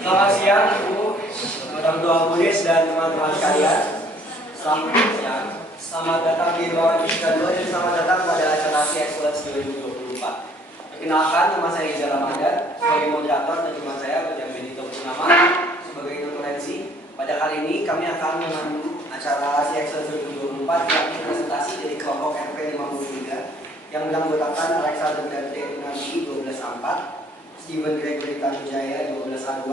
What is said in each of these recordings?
Selamat siang Ibu, orang tua Budes dan teman-teman sekalian. Selamat siang. Selamat datang di ruangan fisika 2 dan selamat datang pada acara C-Excellence 2024. Perkenalkan, nama saya Iza Ramadan sebagai moderator dan teman saya Bajang Benito Purnama sebagai konferensi. Pada kali ini kami akan memandu acara C-Excellence 2024 yakni presentasi dari kelompok RP53 yang beranggotakan Alexander dan Nabi 12A4, Steven Gregory Tanujaya 12A2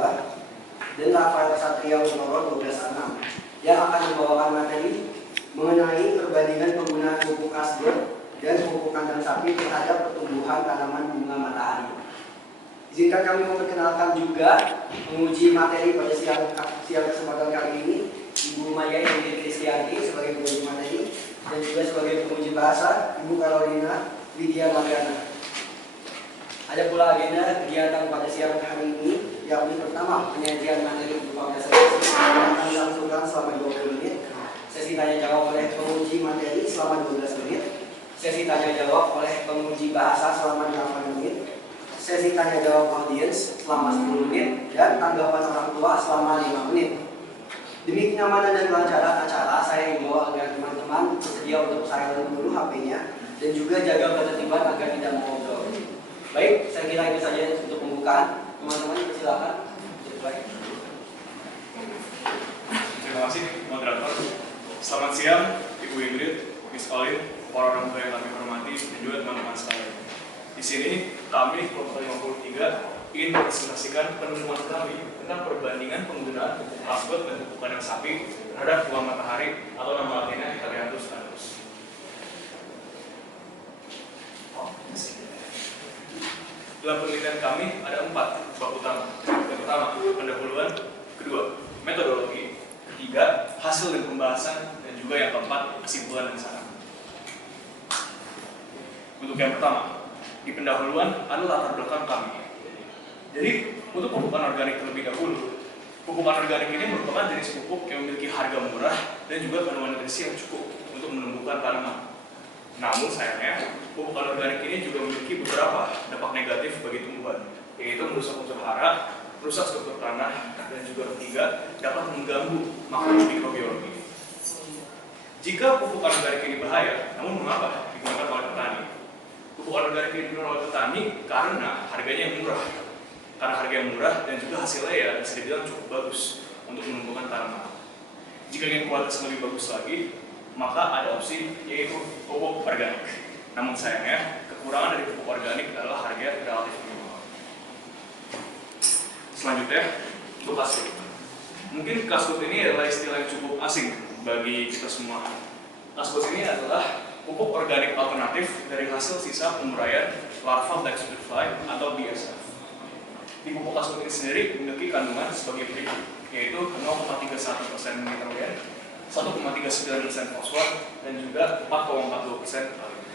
dan Rafael Satria Unoro 12A6 yang akan membawakan materi mengenai perbandingan penggunaan pupuk asbest dan pupuk kandang sapi terhadap pertumbuhan tanaman bunga matahari. Izinkan kami memperkenalkan juga menguji materi pada siang kesempatan kali ini Ibu Maya Yenti Kristianti sebagai penguji materi dan juga sebagai penguji bahasa Ibu Carolina Lydia Mariana. Ada pula agenda kegiatan pada siang hari ini, yakni pertama penyajian materi berupa presentasi yang akan dilangsungkan selama 20 menit, sesi tanya jawab oleh penguji materi selama 12 menit, sesi tanya jawab oleh penguji bahasa selama 8 menit, sesi tanya jawab audiens selama 10 menit, dan tanggapan orang tua selama 5 menit. Demi kenyamanan dan kelancaran acara, saya himbau agar teman-teman bersedia untuk silent dulu HP-nya dan juga jaga ketertiban agar tidak mengobrol. Baik, saya kira itu saja untuk pembukaan. Teman-teman silakan. Baik. Terima kasih moderator. Selamat siang Ibu Ingrid, Miss Olin, para orang tua yang kami hormati dan juga teman-teman sekalian. Di sini kami kelompok 53 ingin mempresentasikan penemuan kami tentang perbandingan penggunaan pupuk asbest dan pupuk kandang sapi terhadap bunga matahari atau nama latinnya Helianthus annus. Dalam penelitian kami ada 4 bab utama. Yang pertama, pendahuluan; kedua, metodologi; ketiga, hasil dan pembahasan; dan juga yang keempat, kesimpulan dan saran. Untuk yang pertama, di pendahuluan adalah latar belakang kami. Jadi, untuk pupuk anorganik terlebih dahulu, pupuk anorganik ini merupakan jenis pupuk yang memiliki harga murah dan juga kandungan nutrisi yang cukup untuk menumbuhkan tanaman. Namun sayangnya, pupuk anorganik ini juga memiliki beberapa dampak negatif bagi tumbuhan, yaitu merusak unsur hara, merusak struktur tanah, dan juga ketiga, dapat mengganggu makro-mikrobiologi. Jika pupuk anorganik ini bahaya, namun mengapa digunakan oleh petani? Pupuk anorganik ini digunakan oleh petani karena harganya yang murah. Karena harga yang murah dan juga hasilnya ya bisa dibilang cukup bagus untuk menumbuhkan tanaman. Jika ingin kualitas lebih bagus lagi, maka ada opsi yaitu pupuk organik. Namun sayangnya, kekurangan dari pupuk organik adalah harga relatif mahal. Selanjutnya, untuk kasut. Mungkin kasut ini adalah istilah yang cukup asing bagi kita semua. Kasut ini adalah pupuk organik alternatif dari hasil sisa pemuraian larva black spot fly atau BSF. Di pupuk kasut ini sendiri memiliki kandungan sebagai berikut, yaitu 0,31% nitrogen, 1,39% fosfor, dan juga 4,42% kalium.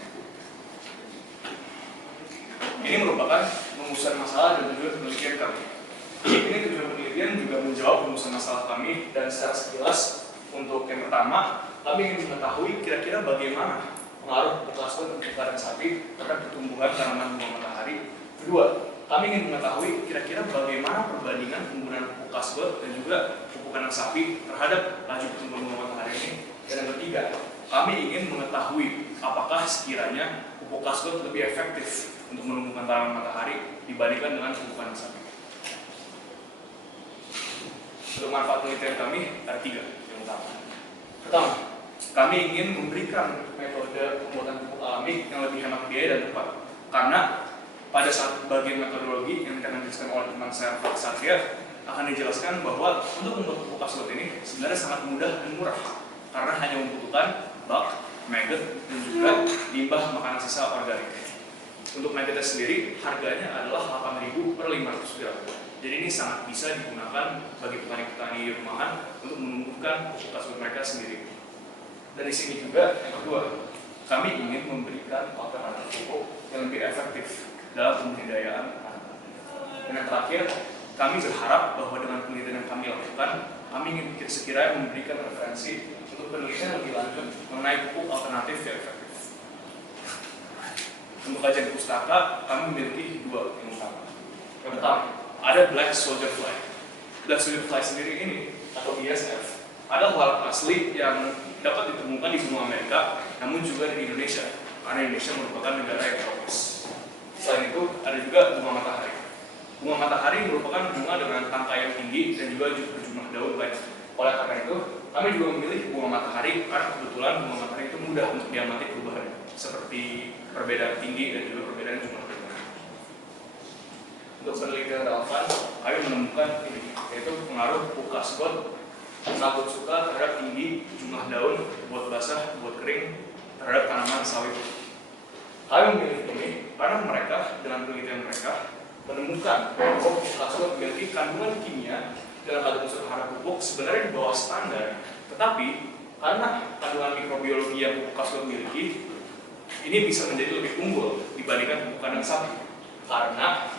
Ini merupakan rumusan masalah dan tujuan penelitian kami. Ini tujuan penelitian juga menjawab rumusan masalah kami, dan secara sekilas untuk yang pertama, kami ingin mengetahui kira-kira bagaimana pengaruh pupuk asbest dan pupuk kandang sapi terhadap pertumbuhan tanaman bunga matahari. Kedua, kami ingin mengetahui kira-kira bagaimana perbandingan penggunaan pupuk asbest dan juga pupuk kandang sapi terhadap laju pertumbuhan bunga matahari ini. Dan yang ketiga, kami ingin mengetahui apakah sekiranya pupuk asbest lebih efektif untuk menumbuhkan tanaman matahari dibandingkan dengan pupuk kandang sapi. Untuk manfaat penelitian kami ada 3 yang utama. Pertama, kami ingin memberikan metode pembuatan pupuk alami yang lebih hemat biaya dan tepat. Karena pada saat bagian metodologi yang akan dijelaskan oleh teman saya Pak Satria akan dijelaskan bahwa untuk membuat pupuk asbest ini sebenarnya sangat mudah dan murah karena hanya membutuhkan bak, maggot, dan juga limbah makanan sisa organik. Untuk nitrates sendiri harganya adalah 8.000 per 500 gram. Jadi ini sangat bisa digunakan bagi petani-petani rumahan untuk menumbuhkan pupuk kasbut mereka sendiri. Dan di sini juga yang kedua, kami ingin memberikan alternatif pupuk yang lebih efektif dalam pembudidayaan. Dan yang terakhir, kami berharap bahwa dengan penelitian yang kami lakukan, kami ingin sekiranya memberikan referensi untuk penelitian lebih lanjut mengenai pupuk alternatif yang efektif. Untuk kajian pustaka, kami memiliki dua yang utama. Yang pertama, ada Black Soldier Fly. Black Soldier Fly sendiri ini, atau BSF, adalah lalat asli yang dapat ditemukan di benua Amerika, namun juga di Indonesia, karena Indonesia merupakan negara yang tropis. Selain itu, ada juga bunga matahari. Bunga matahari merupakan bunga dengan tangkai yang tinggi dan juga berjumlah daun banyak. Oleh karena itu, kami juga memilih bunga matahari karena kebetulan bunga matahari itu mudah untuk diamati perubahannya, seperti perbedaan tinggi dan juga perbedaan jumlah bunga. Untuk penelitian relevan, kami menemukan ini, yaitu pengaruh pupuk kasbut sangat suka terhadap tinggi jumlah daun, buat basah, buat kering, terhadap tanaman sawit. Kami memilih ini karena mereka dengan penelitian mereka menemukan bahwa pupuk kasbut memiliki kandungan kimia dalam kandungan unsur hara pupuk sebenarnya di bawah standar, tetapi karena kandungan mikrobiologi yang pupuk kasbut miliki, ini bisa menjadi lebih unggul dibandingkan pupuk kandang sapi karena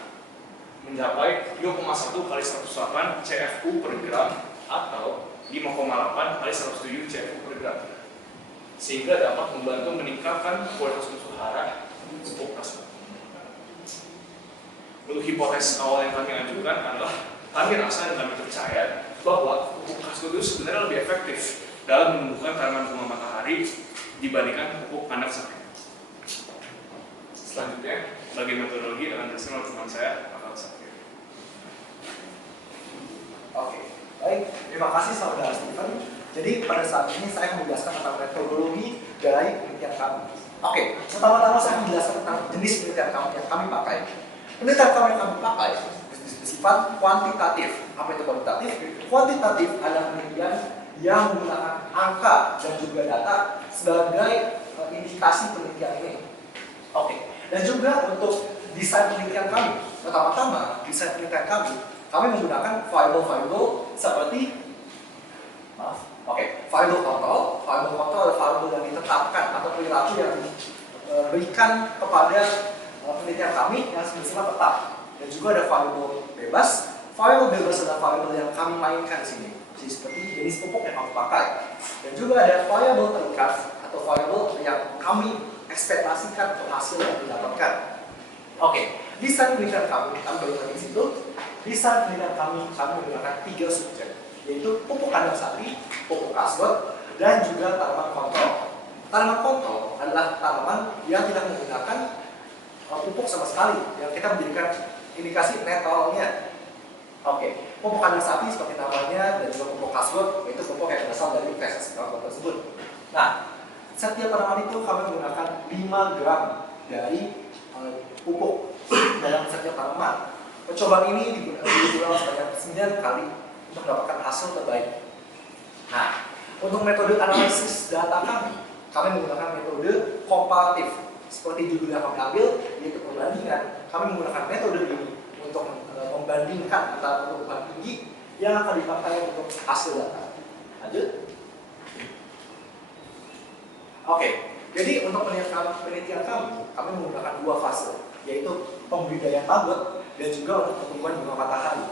mencapai 2,1 kali 108 CFU per gram atau 5,8 kali 107 CFU per gram, sehingga dapat membantu meningkatkan kualitas unsur hara pupuk kasbut. Untuk hipotesis awal yang kami ajukan adalah kami rasa dan kami percaya bahwa pupuk kasbut itu sebenarnya lebih efektif dalam menumbuhkan tanaman bunga matahari dibandingkan pupuk kandang sapi. Selanjutnya, bagi metodologi dengan dijelaskan oleh teman saya, Pak Sakti. Oke, baik. Terima kasih saudara Stephen. Jadi pada saat ini saya akan menjelaskan tentang metodologi dari penelitian kami. Oke, pertama-tama saya akan menjelaskan tentang jenis penelitian kami yang kami pakai. Penelitian kami yang kami pakai bersifat kuantitatif. Apa itu kuantitatif? Kuantitatif adalah penelitian yang menggunakan angka dan juga data sebagai indikasi penelitian ini. Oke, dan juga untuk desain penelitian kami. Pertama-tama, desain penelitian kami menggunakan variabel-variabel seperti variabel kontrol. Variabel kontrol adalah variabel yang ditetapkan atau perilaku yang diberikan kepada penelitian kami yang bersifat tetap. Dan juga ada variabel bebas. Variabel bebas adalah variabel yang kami mainkan di sini, seperti jenis pupuk yang kami pakai. Dan juga ada variabel terikat atau variabel yang kami ekspektasikan untuk hasil yang didapatkan. Oke, desain penelitian kami balik lagi di situ. Desain penelitian kami menggunakan 3 subjek, yaitu pupuk kandang sapi, pupuk kasbut, dan juga tanaman kontrol. Tanaman kontrol adalah tanaman yang tidak menggunakan pupuk sama sekali, yang kita menjadikan indikasi netralnya. Oke, pupuk kandang sapi seperti namanya dan juga pupuk kasbut, itu pupuk yang berasal dari feses karbon tersebut. Nah, setiap tanaman itu kami menggunakan 5 gram dari pupuk dalam setiap tanaman. Percobaan ini diulang sebanyak 9 kali untuk mendapatkan hasil terbaik. Nah, untuk metode analisis data kami menggunakan metode komparatif. Seperti judul yang kami ambil, yaitu perbandingan. Kami menggunakan metode ini untuk membandingkan antara pertumbuhan tinggi yang akan dipakai untuk hasil data. Lanjut. Oke, jadi untuk penelitian kami menggunakan 2 fase, yaitu pembudidayaan maggot dan juga untuk pertumbuhan bunga matahari.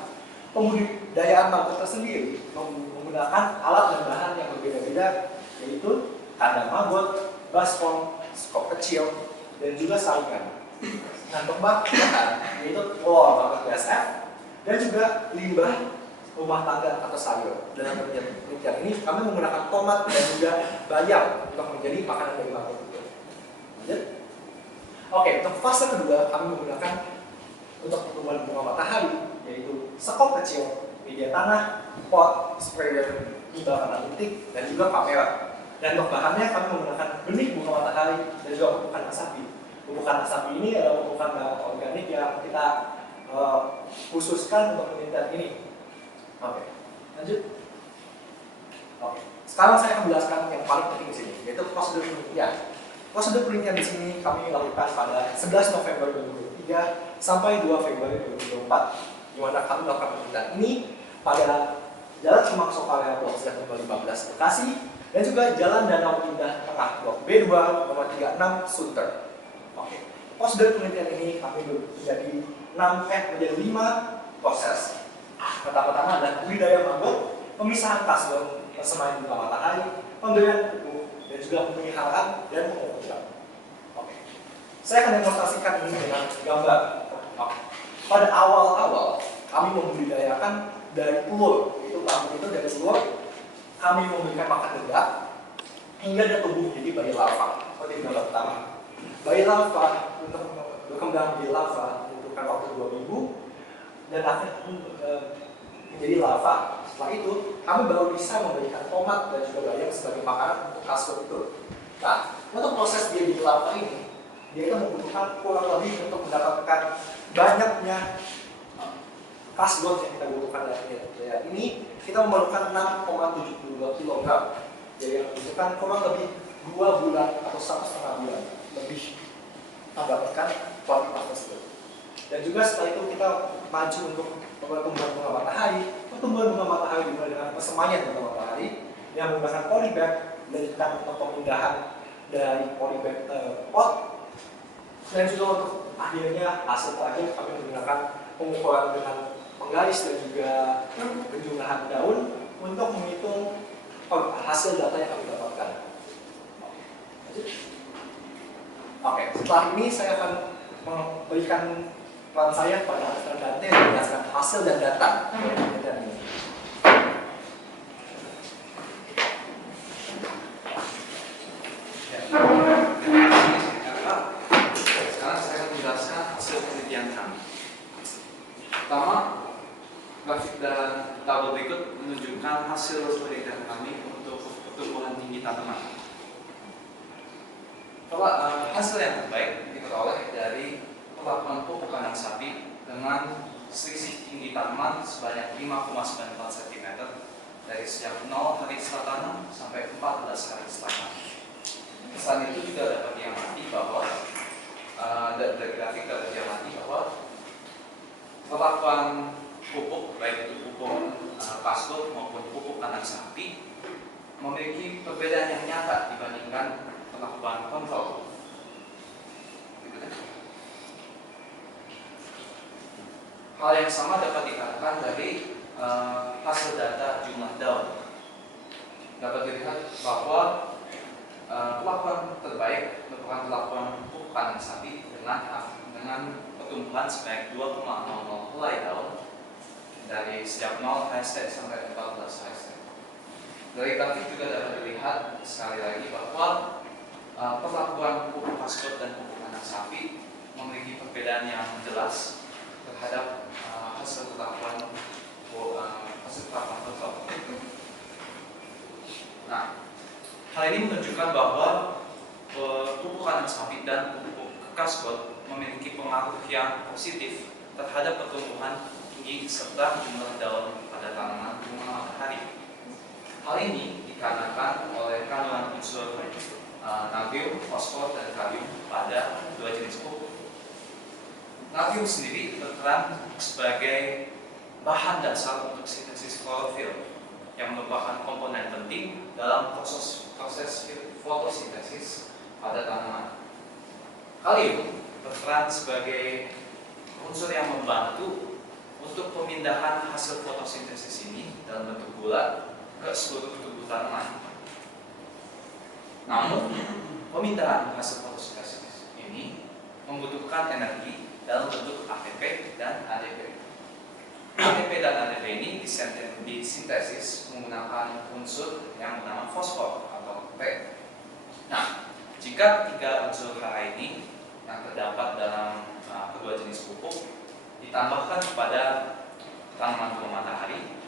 Pembudidayaan maggot tersendiri menggunakan alat dan bahan yang berbeda-beda, yaitu kandang maggot, baskom, skop kecil, dan juga saringan. Nah, untuk bahan yaitu telur maggot BSF dan juga limbah rumah tangga atau sayur. Dalam penelitian ini kami menggunakan tomat dan juga bayam untuk menjadi makanan dari maggot itu. Lanjut. Oke, untuk fase kedua kami menggunakan untuk pertumbuhan bunga matahari, yaitu sekop kecil, media tanah, pot, sprayer, limbah analitik, dan juga kamera. Dan untuk bahannya kami menggunakan benih bunga matahari dan juga pupuk kandang sapi. Pupuk kandang sapi ini adalah pupuk kandang organik yang kita khususkan untuk penelitian ini. Oke, lanjut. Oke, sekarang saya akan menjelaskan yang paling penting di sini, yaitu prosedur penelitian. Prosedur penelitian di sini kami lakukan pada 11 November 2023 sampai 2 Februari 2024, di mana kami melakukan penelitian ini pada Jalan Kemang Sokalea Blok Z nomor 15 Bekasi dan juga Jalan Danau Indah Tengah Blok B2 nomor 36 Sunter. Oke, prosedur penelitian ini kami menjadi 5 proses. Pertama-tama adalah budidaya maggot, pemisahan kasbon, persemaian bunga matahari, pemberian pupuk, dan juga pemeliharaan dan pengukuran. Oke, saya akan demonstrasikan ini dengan gambar. Oke. Pada awal-awal kami membudidayakan dari telur, itu tamu itu dari telur kami memberikan makan dedak hingga dia tumbuh menjadi bayi larva. Seperti gambar pertama, bayi larva untuk berkembang menjadi larva membutuhkan waktu 2 minggu dan akhirnya menjadi larva. Setelah itu kami baru bisa memberikan tomat dan juga bayam sebagai makanan untuk kasbon itu. Nah, untuk proses dia jadi larva ini, dia itu membutuhkan kurang lebih untuk mendapatkan banyaknya kasbon yang kita butuhkan dari ya, ini kita memerlukan 6,72 kg, jadi yang membutuhkan kurang lebih 2 bulan atau 1,5 bulan lebih mendapatkan kualitas tersebut. Dan juga setelah itu kita maju untuk pertumbuhan bunga matahari. Pertumbuhan bunga matahari dimulai dengan persemaian bunga matahari yang menggunakan polybag, dilanjutkan untuk pemindahan dari polybag pot, dan juga untuk akhirnya hasil terakhir kami menggunakan pengukuran dengan penggaris dan juga penjumlahan daun untuk menghitung hasil data yang kami dapatkan. Oke, setelah ini saya akan memberikan peran saya pada Mr. Dante berdasarkan hasil dan data penelitian ini. Sekarang saya akan menjelaskan hasil penelitian kami. Pertama, grafik dan tabel berikut menunjukkan hasil penelitian kami untuk pertumbuhan tinggi tanaman. Hasil yang terbaik diperoleh dari perlakuan pupuk kandang sapi dengan selisih tinggi tanaman sebanyak 5,94 cm dari sejak 0 hari setelah tanam sampai 14 hari setelah tanam. Selain itu juga dapat diamati bahwa dari grafik dapat diamati bahwa perlakuan pupuk, baik itu pupuk kasbon maupun pupuk kandang sapi, memiliki perbedaan yang nyata dibandingkan perlakuan kontrol. Hal yang sama dapat dikatakan dari hasil data jumlah daun. Dapat dilihat bahwa perlakuan terbaik merupakan perlakuan pupuk kandang sapi dengan pertumbuhan sebanyak 2,00 helai daun dari sejak 0 HST sampai 14 HST. Dari grafik juga dapat dilihat sekali lagi bahwa perlakuan pupuk kasbon dan pupuk kandang sapi memiliki perbedaan yang jelas terhadap hasil perlakuan kontrol. Nah, hal ini menunjukkan bahwa pupuk kandang sapi dan pupuk kasbon memiliki pengaruh yang positif terhadap pertumbuhan tinggi serta jumlah daun pada tanaman bunga matahari. Hal ini dikarenakan oleh kandungan unsur natrium, fosfor, dan kalium pada 2 jenis pupuk. Natrium sendiri berperan sebagai bahan dasar untuk sintesis klorofil yang merupakan komponen penting dalam proses fotosintesis pada tanaman. Kalium berperan sebagai unsur yang membantu untuk pemindahan hasil fotosintesis ini dalam bentuk gula ke seluruh tubuh tanaman. Namun, pemindahan hasil fotosintesis ini membutuhkan energi dalam bentuk ATP dan ADP. ATP dan ADP ini disintesis menggunakan unsur yang bernama fosfor atau P. Nah, jika 3 unsur H ini yang terdapat dalam kedua jenis pupuk ditambahkan kepada tanaman bunga matahari,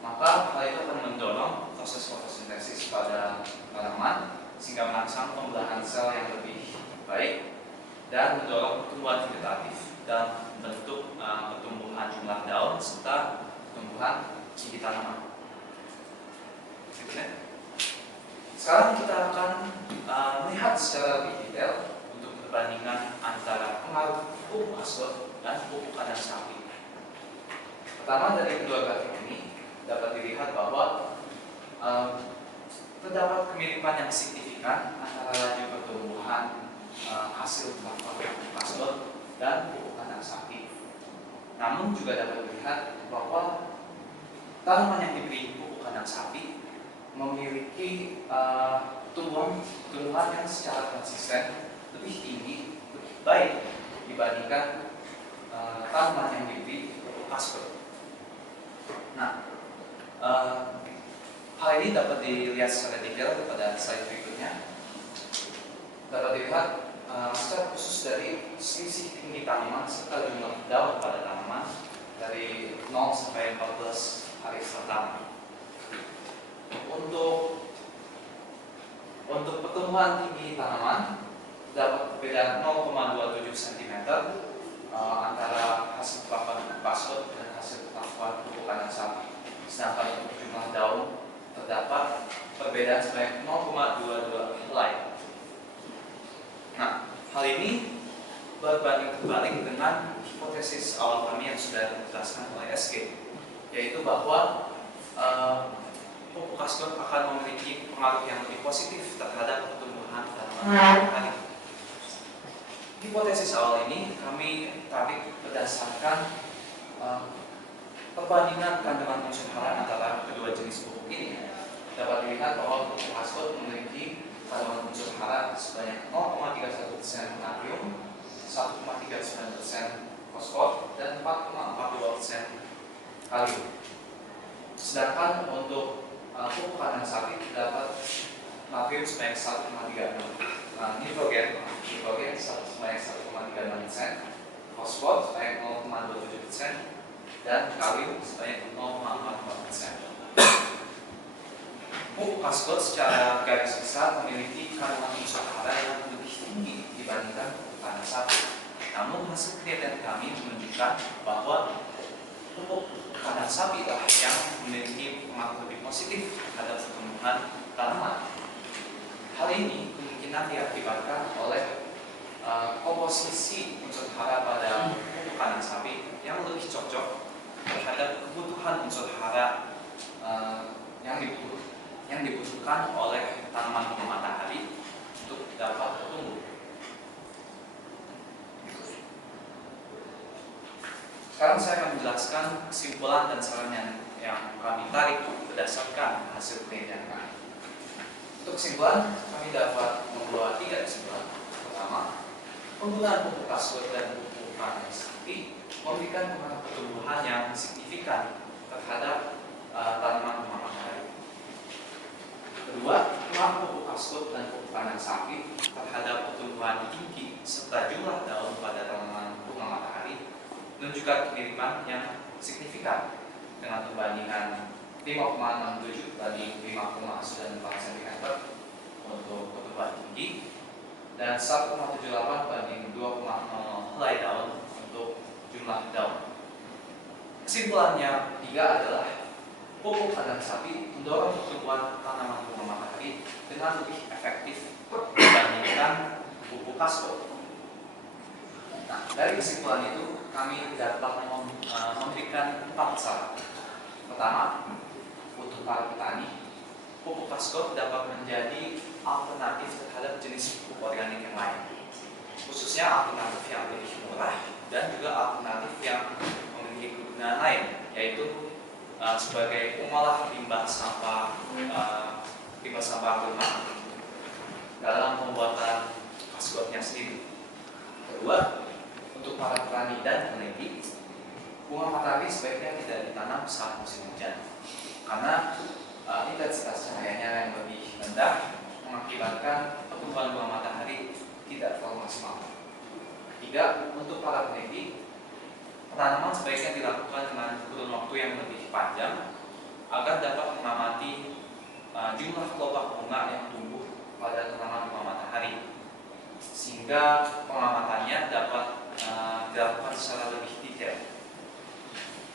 maka hal itu akan mendorong proses fotosintesis pada tanaman sehingga merangsang pembelahan sel yang lebih baik dan mendorong pertumbuhan vegetatif dalam bentuk pertumbuhan jumlah daun serta pertumbuhan tinggi tanaman. Sekarang kita akan melihat secara lebih detail untuk perbandingan antara pengaruh pupuk asbot dan pupuk kandang sapi. Pertama, dari kedua grafik ini dapat dilihat bahwa terdapat kemiripan yang signifikan antara laju pertumbuhan hasil melakukan pupuk asbot dan pupuk kandang sapi. Namun juga dapat dilihat bahwa tanaman yang diberi pupuk kandang sapi memiliki tumbuhan yang secara konsisten lebih tinggi, lebih baik dibandingkan tanaman yang diberi pupuk asbot. Nah, hal ini dapat dilihat secara detail pada slide berikutnya. Dapat dilihat secara khusus dari selisih tinggi tanaman serta jumlah daun pada tanaman dari 0 sampai 14 hari setelah. Untuk pertumbuhan tinggi tanaman dapat berbeda 0,27 cm antara hasil terapan pupuk asbot dan hasil terapan pupuk kandang sapi. Sedangkan untuk jumlah daun terdapat perbedaan sebanyak 0,22 helai. Nah, hal ini berbanding terbalik dengan hipotesis awal kami yang sudah dijelaskan oleh SG, yaitu bahwa pupuk asbot akan memiliki pengaruh yang lebih positif terhadap pertumbuhan tanaman organik. Hipotesis awal ini kami tarik berdasarkan perbandingan kandungan unsur hara antara kedua jenis pupuk ini. Dapat dilihat bahwa pupuk asbot memiliki kandungan unsur hara sebanyak 0,31% natrium, 1,39% fosfor, dan 4,42% kalium. Sedangkan untuk pupuk kandang sapi terdapat natrium sebanyak 1,36, nitrogen sebanyak 1,36%, fosfor sebanyak 0,27%, dan kalium sebanyak 0,44%. Pupuk asbot secara garis besar memiliki kandungan unsur hara yang lebih tinggi dibandingkan pupuk kandang sapi. Namun hasil penelitian kami menunjukkan bahwa pupuk kandang sapi lah yang memiliki pengaruh lebih positif terhadap pertumbuhan tanaman. Hal ini kemungkinan diakibatkan oleh komposisi unsur hara pada pupuk kandang sapi yang lebih cocok terhadap kebutuhan unsur hara yang dibutuhkan oleh tanaman bunga matahari untuk dapat bertumbuh. Sekarang saya akan menjelaskan kesimpulan dan saran yang kami tarik berdasarkan hasil penelitian kami. Untuk kesimpulan, kami dapat membuat 3 kesimpulan. Pertama, penggunaan pupuk asbot dan pupuk kandang sapi memberikan pengaruh pertumbuhan yang signifikan terhadap tanaman bunga matahari. Kedua, pengaruh pupuk asbot dan pupuk kandang sapi terhadap pertumbuhan tinggi serta jumlah daun pada tanaman bunga matahari menunjukkan kemiripan yang signifikan dengan perbandingan 5,67 banding 5,94 cm untuk pertumbuhan tinggi dan 1,78 banding 2,0 helai daun untuk jumlah daun. Kesimpulannya 3 adalah pupuk kandang sapi mendorong pertumbuhan tanaman bunga matahari dengan lebih efektif dibandingkan pupuk asbot. Nah, dari kesimpulan itu kami dapat memberikan 4 saran. Pertama, untuk para petani, pupuk asbot dapat menjadi alternatif terhadap jenis pupuk organik yang lain, khususnya alternatif yang lebih murah dan juga alternatif yang memiliki kegunaan lain, yaitu sebagai pengolah limbah sampah rumah dalam pembuatan asbotnya sendiri. Kedua, untuk para petani dan peneliti, bunga matahari sebaiknya tidak ditanam saat musim hujan karena intensitas cahayanya yang lebih rendah mengakibatkan pertumbuhan bunga matahari tidak terlalu maksimal. 3. Untuk para peneliti, penanaman sebaiknya dilakukan dengan kurun waktu yang lebih panjang agar dapat mengamati jumlah kelopak bunga yang tumbuh pada tanaman bunga matahari, sehingga pengamatannya dapat dilakukan secara lebih detail.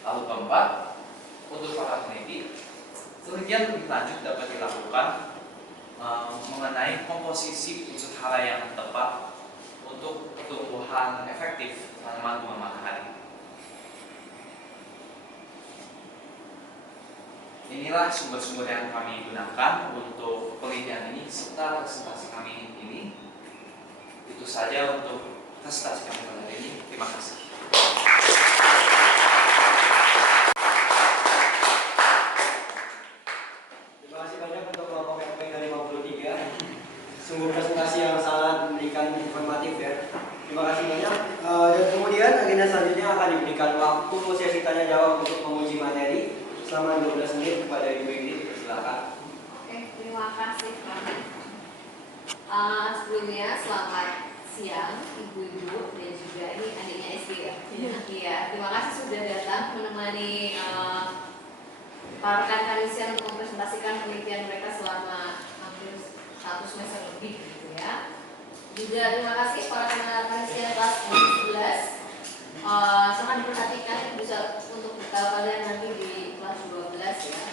Lalu keempat, untuk para peneliti, penelitian lebih lanjut dapat dilakukan mengenai komposisi unsur hara yang tepat untuk pertumbuhan efektif tanaman bunga matahari. Inilah sumber-sumber yang kami gunakan untuk penelitian ini serta presentasi kami ini. Itu saja untuk presentasi kami pada hari ini. Terima kasih. Terima kasih banyak untuk kelompok RP dari 53. Sungguh presentasi yang sangat memberikan informatif ya. Terima kasih banyak. Dan kemudian agenda selanjutnya akan diberikan waktu sesi tanya jawab untuk menguji materi selama 12 menit kepada Ibu Ingrid. Silakan. Oke, terima kasih Pak. Sebelumnya selamat siang ibu-ibu dan juga ini adiknya SD ya. Iya, terima kasih sudah datang menemani para rekan kanisian untuk mempresentasikan penelitian mereka selama hampir 1 semester lebih gitu ya. Juga terima kasih para rekan kanisian kelas 11. Sangat diperhatikan bisa untuk bekal kalian nanti di kelas 12 ya,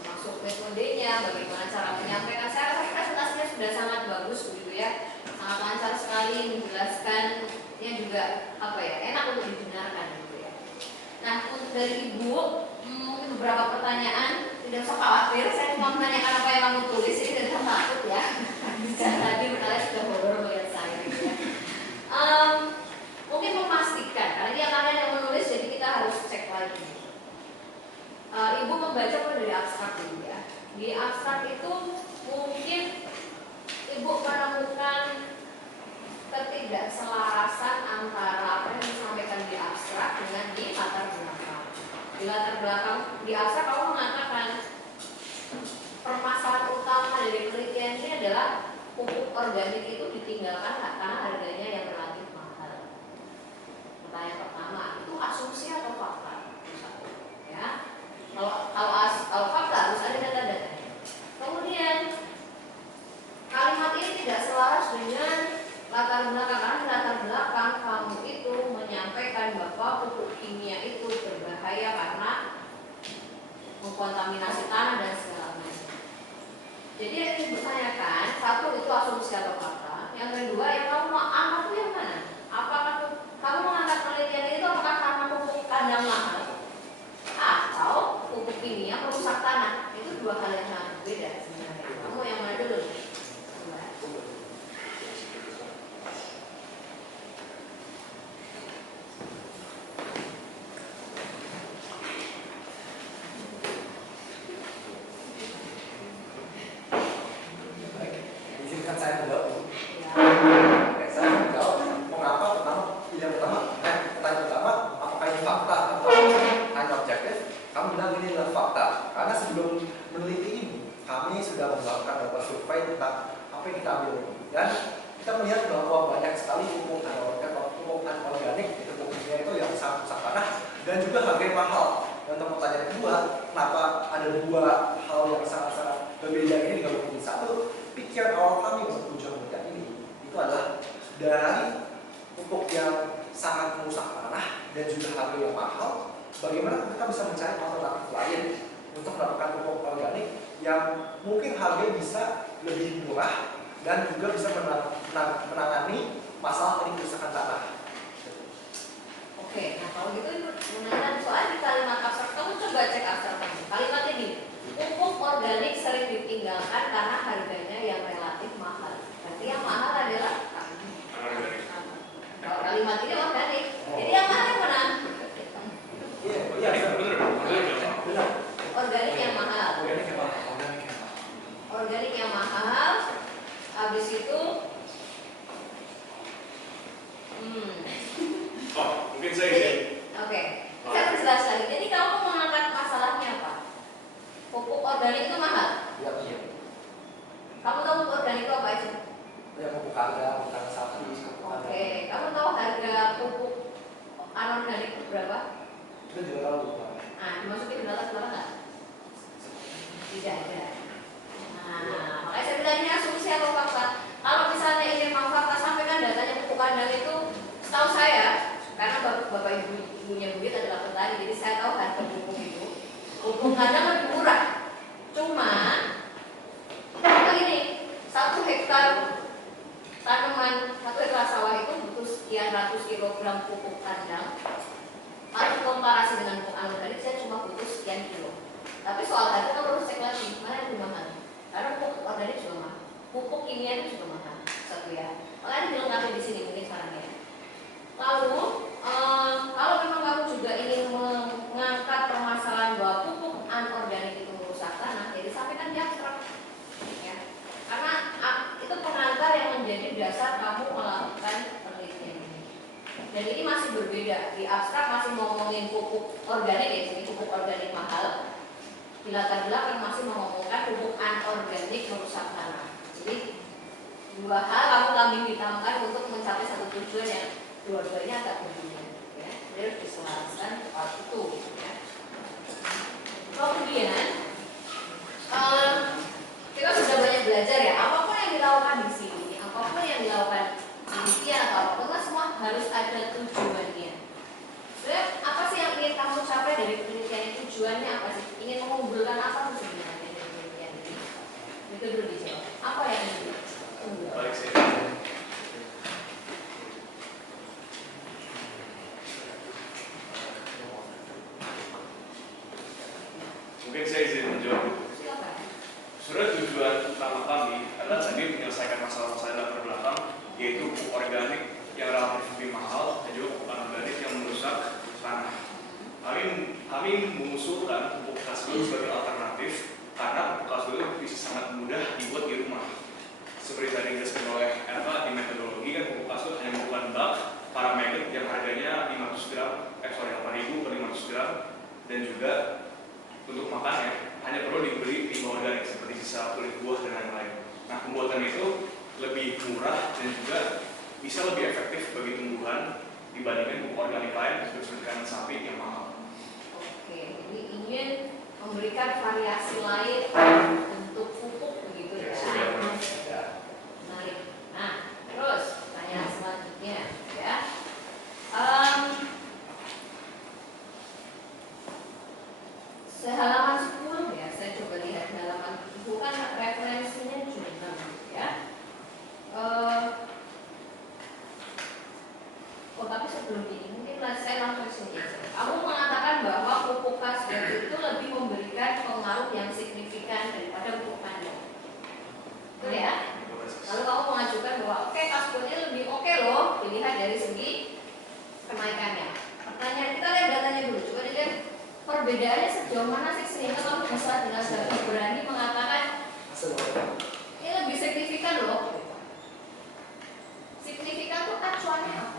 termasuk metodenya, bagaimana cara menyampaikan. Saya rasa presentasinya sudah sangat bagus begitu ya, sangat lancar sekali menjelaskannya juga enak untuk didengarkan gitu ya. Nah untuk dari ibu mungkin beberapa pertanyaan, tidak usah khawatir, saya cuma menanyakan apa yang kamu tulis, jadi tidak usah takut ya. Bisa tadi kalian sudah horor melihat saya gitu ya. Mungkin memastikan, karena dia kalian yang menulis jadi kita harus cek lagi. Ibu membaca mulai dari abstrak dulu ya. Di abstrak itu mungkin ibu menemukan ketidakselarasan antara apa yang disampaikan di abstrak dengan di latar belakang. Di latar belakang di abstrak kamu mengatakan permasalahan utama dari penelitian ini adalah pupuk organik itu ditinggalkan karena harganya yang relatif mahal. Pertanyaan pertama, itu asumsi atau fakta? Ya. Kalau fakta harus ada data-datanya. Kemudian kalimat ini tidak selaras dengan latar belakang, karena latar belakang kamu itu menyampaikan bahwa pupuk kimia itu berbahaya karena mengkontaminasi tanah dan segala macam. Jadi yang ingin ditanyakan, satu itu asumsi atau fakta. Yang kedua, yang kamu mau angkat itu yang mana? Apakah kamu mengangkat penelitian itu apakah karena pupuk kandang mahal atau pupuk kimia merusak tanah? Itu dua hal yang sangat berbeda sebenarnya. Kamu yang mana dulu? Izinkan saya menjawab. Ya. Oke, saya menjawab. Mengapa pertama? Pertanyaan pertama, apakah ini fakta atau hanya objektif? Kamu bilang ini adalah fakta. Karena sebelum meneliti ini, kami sudah melakukan beberapa survei tentang apa yang kita ambil dan kita melihat bahwa banyak sekali pupuk organik, itu pupuk kimia itu yang sangat rusak tanah dan juga harganya mahal. Dan untuk pertanyaan kedua, kenapa ada dua hal yang sangat-sangat berbeda ini digabung menjadi satu? Pikiran awal kami untuk tujuan penelitian ini itu adalah dari pupuk yang sangat merusak tanah dan juga harga yang mahal, bagaimana kita bisa mencari alternatif lain untuk mendapatkan pupuk organik yang mungkin harganya bisa lebih murah dan juga bisa menangani masalah dari kerusakan tanah. Oke, nah kalau gitu mengenai soal di kalimat abstrak, kamu coba cek abstrak kamu. Kalimat ini, pupuk organik sering ditinggalkan karena harganya yang relatif mahal. Berarti yang mahal adalah kalau kalimat ini organik. Jadi yang mana yang menang? Iya, Benar. Organik yang mahal. Organik yang mahal. Organik yang mahal. Habis itu, Oh, mungkin saya ini. oke. Saya perjelas lagi. Jadi kamu mengangkat masalahnya apa? Pupuk organik itu mahal. Iya. Kamu tahu pupuk organik itu apa aja? Ya, pupuk kandang, pupuk sapi, pupuk kandang. Oke, kamu tahu harga pupuk anorganik itu berapa? Kita juga tahu. Nah, dimasukin di atas berapa nggak? Tidak ada. Nah, makanya saya bilang ini asumsi atau fakta. Kalau misalnya ini memang fakta, sampaikan datanya pupuk kandang itu, setahu saya, karena bapak ibunya Budi adalah petani, jadi saya tahu harga pupuk itu. Pupuk kandang lebih murah. Cuma begini, 1 hektar tanaman, 1 hektar sawah itu butuh sekian ratus kilogram pupuk kandang. Kalau komparasi dengan pupuk anorganik saya cuma butuh sekian kilo. Tapi soal harga kan perlu cek lagi mana yang lebih mahal. Karena pupuk organik juga mahal, pupuk kimia itu juga mahal. Satu ya. Makanya dilengkapi di sini mungkin sarannya. Lalu kalau memang kamu juga ingin mengangkat permasalahan bahwa pupuk anorganik itu merusak tanah, jadi sampaikan di abstrak. Ya. Karena itu pengantar yang menjadi dasar kamu melakukan penelitian ini. Dan ini masih berbeda. Di abstrak masih ngomongin pupuk organik ya, jadi pupuk organik mahal. Di latar belakang masih mengomongkan pupuk anorganik merusak tanah. Jadi dua hal kamu kambing hitamkan untuk mencapai satu tujuan yang dua-duanya agak berbeda. Ya, jadi harus diselaraskan hal itu. Ya. Kemudian kita sudah banyak belajar ya. Apapun yang dilakukan di sini, apapun yang dilakukan penelitian atau apapun, kan semua harus ada tujuannya. Sebenarnya apa sih yang ingin kamu capai dari penelitian ini? Tujuannya apa sih? Ingin mengumpulkan apa sih sebenarnya dari penelitian ini? Itu dulu dijawab. Apa yang ingin? Balik sih. Mungkin saya izin menjawab dulu. Silakan. Sebenarnya tujuan utama kami adalah tadi menyelesaikan masalah-masalah yang terbelakang, yaitu pupuk organik yang relatif lebih mahal dan juga pupuk anorganik yang merusak tanah. Kami mengusulkan pupuk kasbul sebagai alternatif karena pupuk kasbul itu bisa sangat mudah dibuat di rumah. Seperti tadi dijelaskan oleh Eva di metodologi kan pupuk kasbul hanya merupakan bak parameter yang harganya 8.000 per 500 gram dan juga untuk makannya hanya perlu dibeli limbah organik seperti sisa kulit buah dan lain-lain. Nah, pembuatan itu lebih murah dan juga bisa lebih efektif bagi tumbuhan dibandingkan pupuk organik lain seperti kandang sapi yang mahal. Oke, jadi ingin memberikan variasi lain untuk pupuk begitu ya. Menarik. Nah, terus pertanyaan selanjutnya ya. Halaman 10 ya, saya coba lihat di halaman itu kan referensinya jurnal ya. Tapi sebelum ini mungkin saya langsung sini aja. Kamu mengatakan bahwa pupuk kasbul itu lebih memberikan pengaruh yang signifikan daripada pupuk kandang. Betul ya? Lalu kamu mengajukan bahwa oke, kasbul ini lebih oke loh dilihat dari segi kenaikannya. Pertanyaan kita lihat datanya dulu. Coba dilihat perbedaannya sejauh mana sih sehingga kamu bisa dengan berani mengatakan ini lebih signifikan loh. Signifikan tuh acuannya apa?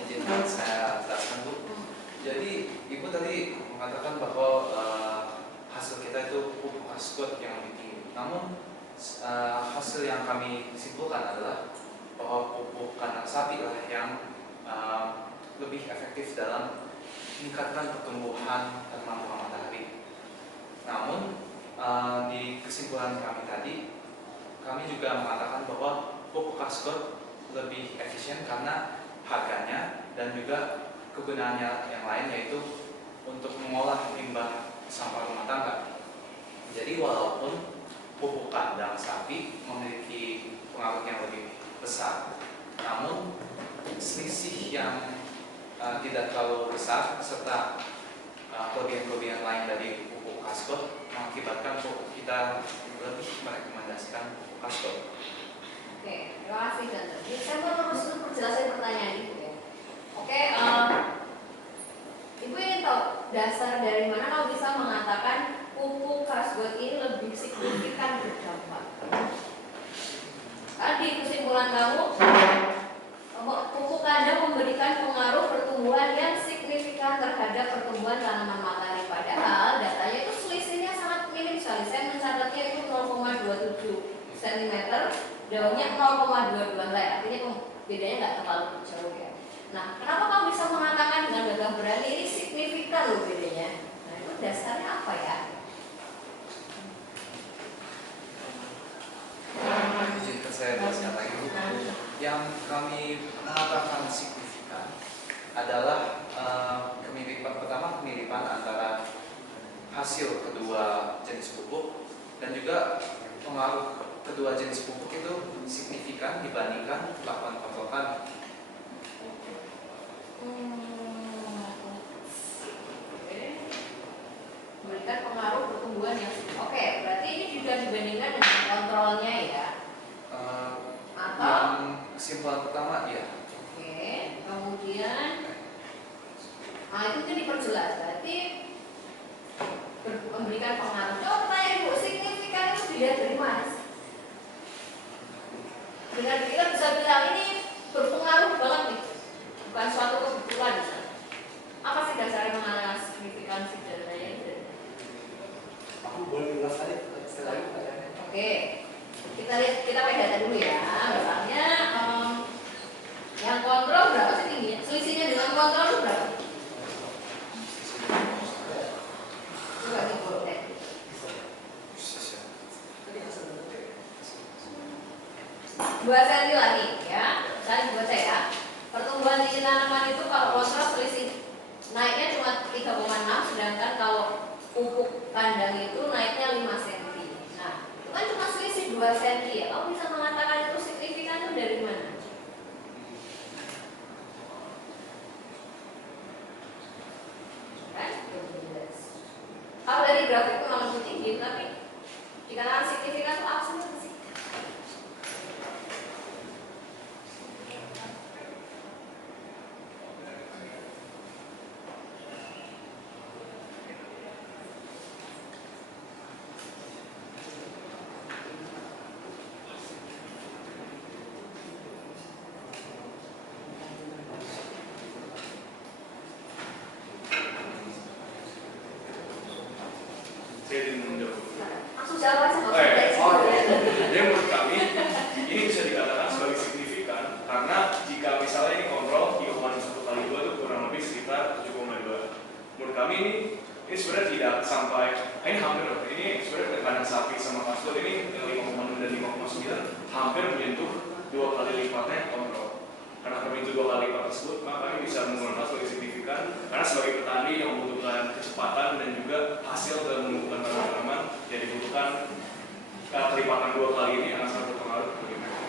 Izin saya jelaskan Bu. Jadi Ibu tadi mengatakan bahwa hasil kita itu pupuk kasbul yang lebih tinggi. Namun hasil yang kami simpulkan adalah bahwa pupuk kandang sapi lah yang lebih efektif dalam meningkatkan pertumbuhan tanaman bunga matahari. Namun di kesimpulan kami tadi, kami juga mengatakan bahwa pupuk kasbul lebih efisien karena harganya dan juga kegunaannya yang lain, yaitu untuk mengolah limbah sampah rumah tangga. Jadi walaupun pupuk kandang sapi memiliki pengaruh yang lebih besar, namun selisih yang tidak terlalu besar serta kelebihan-kelebihan lain dari pupuk kasbul mengakibatkan kita lebih merekomendasikan pupuk kasbul. Oke, terima kasih Tante. Saya mau terus perjelasan pertanyaan Ibu ya. Oke, Ibu ingin tahu dasar dari mana kamu bisa mengatakan pupuk kasbul ini lebih signifikan berdampak? Tadi kesimpulan kamu, pupuk kandang memberikan pengaruh pertumbuhan yang signifikan terhadap pertumbuhan tanaman matahari. Padahal datanya itu selisihnya sangat minim sekali. Saya mencatatnya itu 0,27 cm, daunnya 0,22 helai. Artinya bedanya nggak terlalu jauh ya. Nah, kenapa kamu bisa mengatakan dengan gagah berani ini signifikan loh bedanya? Nah, itu dasarnya apa ya? Izinkan saya jelaskan lagi Bu. Yang kami Dan juga pengaruh kedua jenis pupuk itu signifikan dibandingkan lakukan kontrol kami. Memberikan pengaruh pertumbuhan yang oke, berarti ini juga dibandingkan dengan kontrolnya ya? Atau? Yang kesimpulan pertama ya. Oke, kemudian itu kan diperjelas, berarti memberikan pengaruh. Coba pertanyaan Ibu, signifikan itu dilihat dari mana? Dengan kita bisa bilang ini berpengaruh banget nih, bukan suatu kebetulan. Apa sih dasarnya mengenai signifikansi datanya itu? Aku boleh ulas tadi setelah itu pertanyaannya. Oke, kita lihat, kita pakai data dulu ya. Misalnya yang kontrol berapa sih tingginya? Selisihnya dengan kontrol itu berapa? Coba diukur deh. 2 cm lah nih ya. Saya baca ya. Pertumbuhan tinggi tanaman itu kalau kontrol selisih naiknya cuma 3,6, sedangkan kalau pupuk kandang itu naiknya 5 cm. Nah, itu kan cuma selisih 2 cm ya. Kamu bisa mengatakan itu signifikan itu dari mana? Kan? Kalau dari grafik itu memang lebih tinggi, tapi dikatakan signifikan itu apa sih? Saya ingin menjawab. Langsung jawab aja. Jadi menurut kami ini bisa dikatakan sebagai signifikan karena jika misalnya ini kontrol 3,1 kali 2 itu kurang lebih sekitar 7,2. Menurut kami ini sebenarnya tidak sampai, ini hampir loh. Ini sebenarnya kandang sapi sama kasur ini yang 5,6 dan 5,9 hampir menyentuh 2 kali lipatnya kontrol. Karena kami itu 2 kali lipat tersebut, maka kami bisa menggunakan sebagai signifikan karena sebagai petani yang membutuhkan kecepatan dan juga hasil dalam menumbuhkan tanaman yang dibutuhkan kelipatan 2 kali ini akan sangat berpengaruh bagi mereka.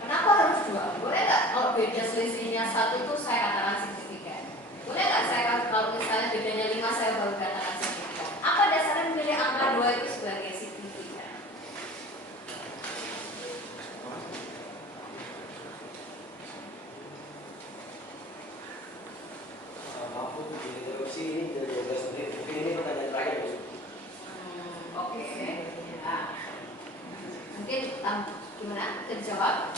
Kenapa harus 2? Boleh nggak kalau beda selisihnya 1 itu saya katakan signifikan? Boleh nggak saya kalau misalnya bedanya 5 saya baru katakan signifikan? Apa dasarnya memilih angka 2 itu sebagai signifikan? Mampu diinterupsi ini dari 12 menit. Mungkin ini pertanyaan terakhir. Oke. Nah, mungkin gimana? Terjawab?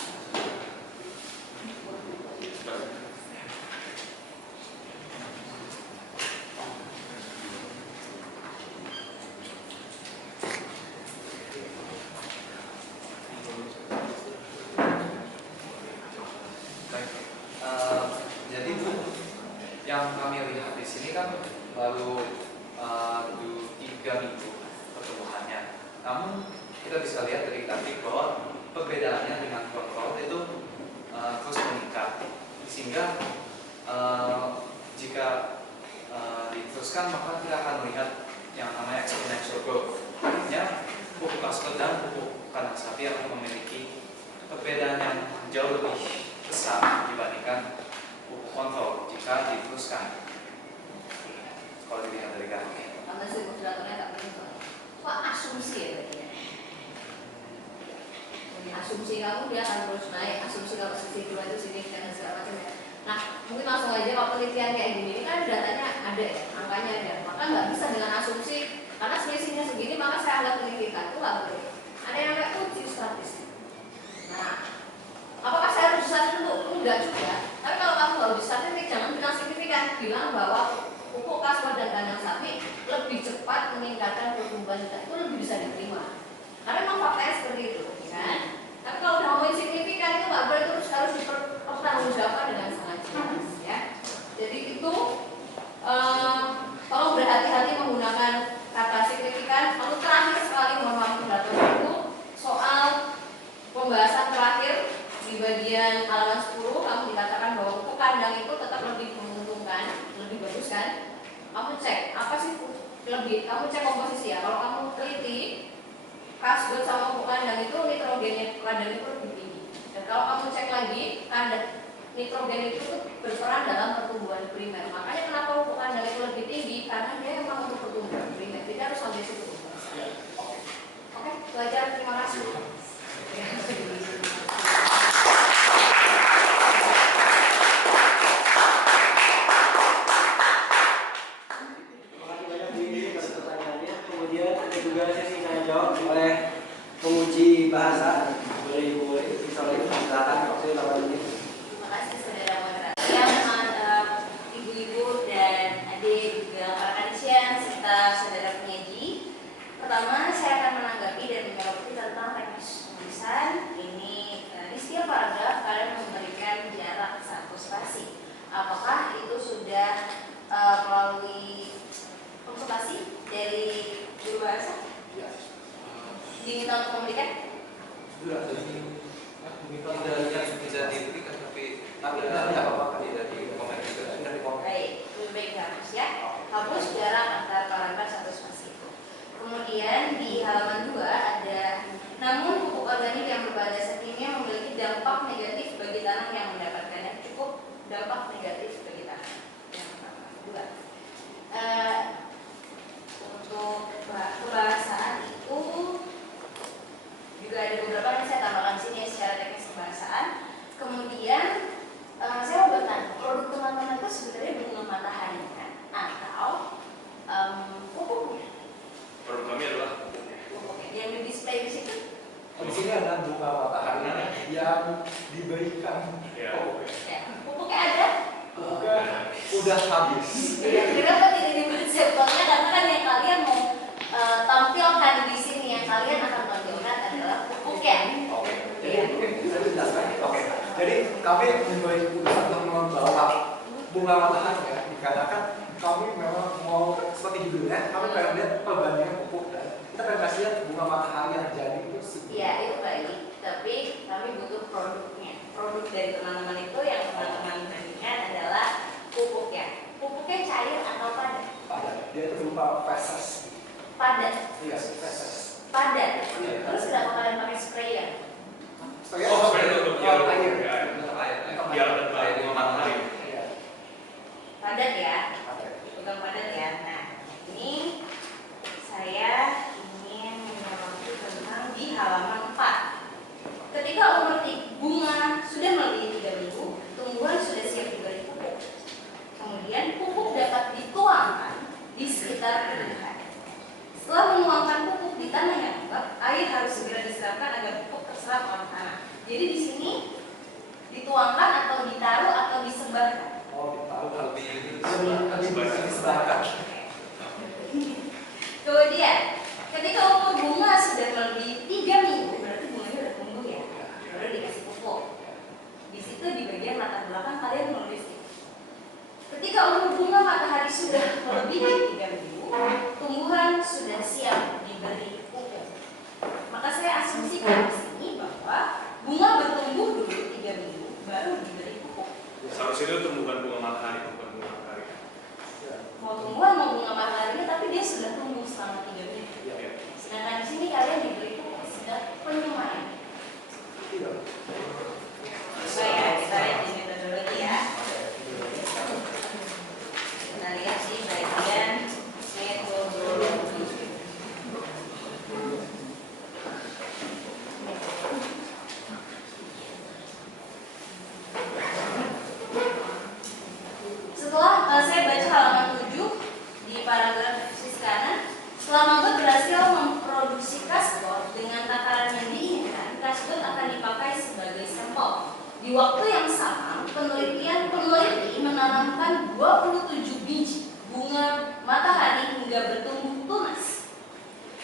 Jadi Bu, yang kami lihat di sini kan baru 3 minggu pertumbuhannya. Namun kita bisa lihat dari grafik bahwa perbedaannya dengan kontrol itu terus meningkat, sehingga jika diteruskan maka kita akan melihat yang namanya exponential growth. Artinya pupuk kasper dan pupuk kandang sapi akan memiliki perbedaan yang jauh lebih besar dibandingkan pupuk kontrol jika diteruskan. Kalau dilihat dari grafik. Karena simulatornya tak benar. Wah, asumsi ya berarti ya. Asumsi kamu dia akan terus naik. Asumsi kalau sisi 2 itu signifikan dan segala macam ya. Nah, mungkin langsung aja kalau penelitian kayak gini ini kan datanya ada ya, angkanya ada. Maka nggak bisa dengan asumsi karena selisihnya segini maka saya anggap signifikan itu nggak boleh. Ada yang kayak uji statistik. Nah, apakah saya harus statistik untuk enggak juga? Tapi kalau kamu nggak uji statistik jangan bilang signifikan, bilang bahwa pupuk kasper dan kandang sapi lebih cepat meningkatkan pertumbuhan kita, itu lebih bisa diterima. Karena memang faktanya seperti itu, kan? Tapi kalau udah ngomongin signifikan itu nggak boleh terus harus dipertanggungjawabkan dengan sangat jelas, ya. Jadi itu tolong berhati-hati menggunakan kata signifikan. Lalu terakhir sekali mohon maaf moderator itu soal pembahasan terakhir di bagian halaman 10 kamu dikatakan bahwa pupuk kandang itu tetap lebih menguntungkan, lebih bagus kan? Kamu cek apa sih lebih, kamu cek komposisi ya. Kalau kamu teliti kasbut sama pupuk kandang itu nitrogen kandang itu lebih tinggi. Dan kalau kamu cek lagi, nitrogen itu tuh berperan dalam pertumbuhan primer. Makanya kenapa pupuk kandang itu lebih tinggi? Karena dia memang untuk pertumbuhan primer. Tidak harus sampai situ. Oke, belajar. Terima kasih. Oleh penguji bahasa boleh silakan waktu 8 menit. Terima kasih saudara moderator, ibu-ibu dan adik juga rekan serta saudara penyaji. Pertama saya akan menanggapi dan menyoroti tentang teknis penulisan. Ini di setiap paragraf kalian memberikan jarak satu spasi. Apakah itu sudah melalui konsultasi dari guru bahasa? Diminta untuk memberikan? Sudah, Tidak bisa diberikan tapi tidak apa-apa. tidak di komen juga. Sudah di komen. Baik, lebih baik dihapus ya. Hapus jarak antar paragraf satu spasi itu. Kemudian di halaman 2 ada, namun pupuk organik yang berbahan dasar kimia memiliki dampak negatif bagi tanah yang mendapatkannya. Cukup dampak negatif bagi tanah. Yang pertama. Kedua, untuk kebahasaan itu juga ada beberapa yang saya tambahkan di sini secara teknis kebahasaan. Kemudian saya mau bertanya, produk teman-teman itu sebenarnya bunga matahari kan? Atau pupuknya? Produk kami adalah Pupuknya yang di display di situ? Di sini ada bunga matahari yang diberikan. ya. Ya, pupuknya ada? Udah habis. Kenapa tidak diberi sampelnya? Karena kan yang kalian mau tampilkan di sini, yang kalian akan tampilkan adalah pupuknya. Oke. Iya. Saya jelaskan. Oke. Jadi kami memberi keputusan untuk membawa bunga matahari ya. Dikarenakan kami memang mau seperti judulnya, kami pengen lihat perbandingan pupuk dan kita pengen kasih lihat bunga matahari yang jadi itu. Iya, itu baik. Tapi kami butuh produknya. Produk dari teman-teman itu yang teman-teman bandingkan adalah pupuknya. Pupuknya cair atau padat? Padat. Dia itu berupa feses. Padat. Iya, feses. Padat. Iya. Terus kenapa kalian pakai sprayer? Oh, sebenarnya untuk air. air. Biar ada bunga matahari. Iya. Padat ya. Padat. Pegang padat ya. Nah, ini saya ingin menyoroti tentang di halaman 4. Ketika umur bunga sudah melebihi 3 minggu, tumbuhan sudah siap diberi pupuk. Kemudian pupuk dapat dituangkan di sekitar tumbuhan. Setelah menuangkan pupuk di tanah yang lembab, air harus segera disiramkan agar pupuk terserap oleh tanah. Jadi di sini dituangkan atau ditaruh atau disebarkan. Oh, ditaruh Lebih disebarkan. Kemudian ketika umur bunga sudah melebihi 3 minggu, berarti bunganya udah tumbuh ya, baru dikasih pupuk. Di situ di bagian latar belakang kalian menulis ini. Ketika umur bunga matahari sudah melebihi 3 minggu, tumbuhan sudah siap diberi pupuk. Maka saya asumsikan di sini bahwa bunga bertumbuh dulu 3 minggu, baru diberi pupuk. Seharusnya itu tumbuhan bunga matahari, bukan bunga matahari. Mau tumbuhan mau bunga mataharinya, tapi dia sudah tumbuh selama 3 minggu. Ya. Sedangkan di sini kalian diberi pupuk sudah penyemaian. Iya. Bisa ya, kita lihat di metodologi ya. Kita lihat di bagian metodologi. Setelah saya baca halaman 7 di paragraf sisi kanan, setelah Magot berhasil memproduksi kasbot dengan takaran yang diinginkan, kasbot akan dipakai sebagai sampel. Di waktu yang sama, peneliti menanamkan 27 biji bunga matahari hingga bertumbuh tunas.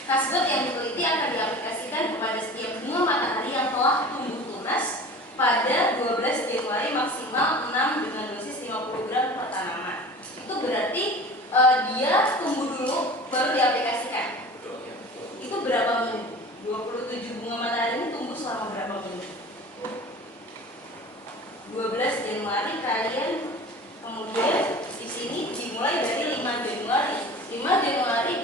Kasbot yang diteliti akan diaplikasikan kepada setiap bunga matahari yang telah tumbuh tunas pada 12 Januari maksimal 6 dengan dosis 50 gram per tanaman. Itu berarti dia tumbuh dulu baru diaplikasikan. Itu berapa menit? 27 bunga matahari ini tumbuh selama berapa menit? 12 Januari kalian kemudian di sini dimulai dari 5 Januari. 5 Januari